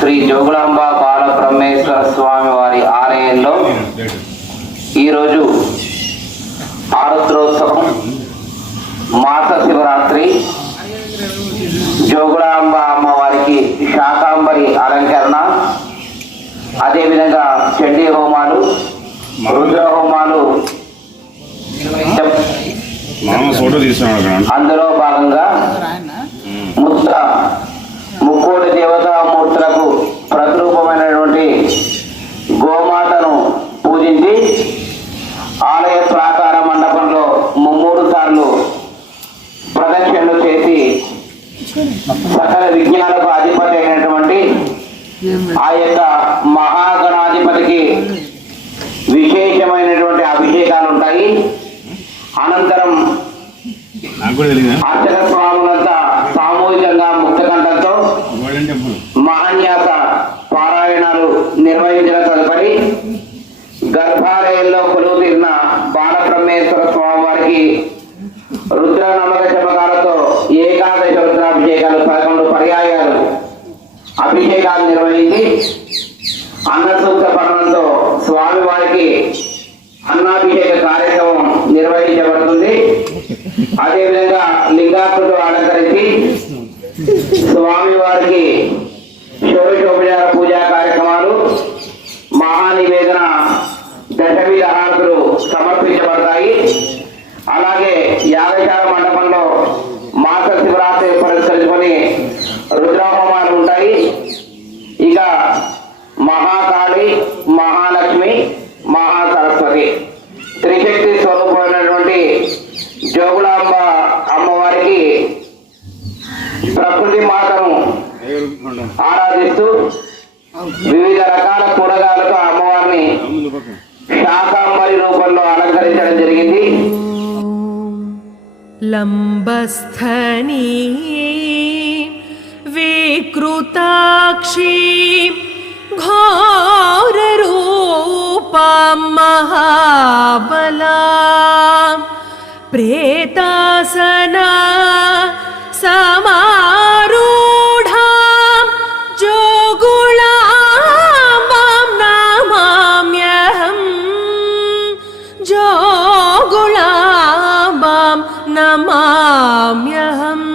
శ్రీ జోగులాంబ బాలబ్రహ్మేశ్వర స్వామి వారి ఆలయంలో ఈరోజు ఆరుద్రోత్సవం మాస శివరాత్రి. జోగులాంబ అమ్మవారికి శాకాంబరి అలంకరణ అదేవిధంగా చండీ హోమాలు రుద్ర హోమాలు. అందులో సకల విజ్ఞానకు అధిపతి అయినటువంటి ఆ యొక్క మహాగణాధిపతికి విశేషమైనటువంటి అభిషేకాలు ఉంటాయి. అనంతరం నాకు కూడా తెలియదు అర్చక స్వాములంతా సామూహికంగా ముక్తకంఠంతో మహాన్యాస పారాయణాలు నిర్వహించిన తదుపరి గర్భాలయంలో కొలువు తీరిన బాలబ్రహ్మేశ్వర స్వామి వారికి రుద్ర నమ్మక శపకాలతో ఏకాదశ అభిషేకాలు పదకొండు పర్యాయాలు అభిషేకాలు నిర్వహించి అన్నసూక్త పఠనంతో స్వామి వారికి అన్నాభిషేక కార్యక్రమం నిర్వహించబడుతుంది. అదేవిధంగా లింగాకృతులు అలంకరించి స్వామి వారికి షోడశోపచార పూజా కార్యక్రమాలు మహానివేదన దశవిధ హారతులు సమర్పించబడతాయి. అలాగే యాగశాల మండపంలో మాస శివరాత్రి పురస్కరించుకొని రుద్రహోమాలు ఉంటాయి ఇక మహాకాళి మహాలక్ష్మి మహాసరస్వతి త్రిశక్తి స్వరూపమైనటువంటి జోగులాంబ అమ్మవారికి ప్రకృతి మాతను ఆరాధిస్తూ వివిధ రకాల కూరగాయలతో అమ్మవారిని ముందు పక్క శాకాంబరి రూపంలో అలంకరించడం జరిగింది लम्बस्थनी विकृताक्षी घोररूपां हा प्रेतासना प्रेतसन समारूढा जो गुणाबं नमाम्यहम् जो गुणाबं नमाम्यहम्।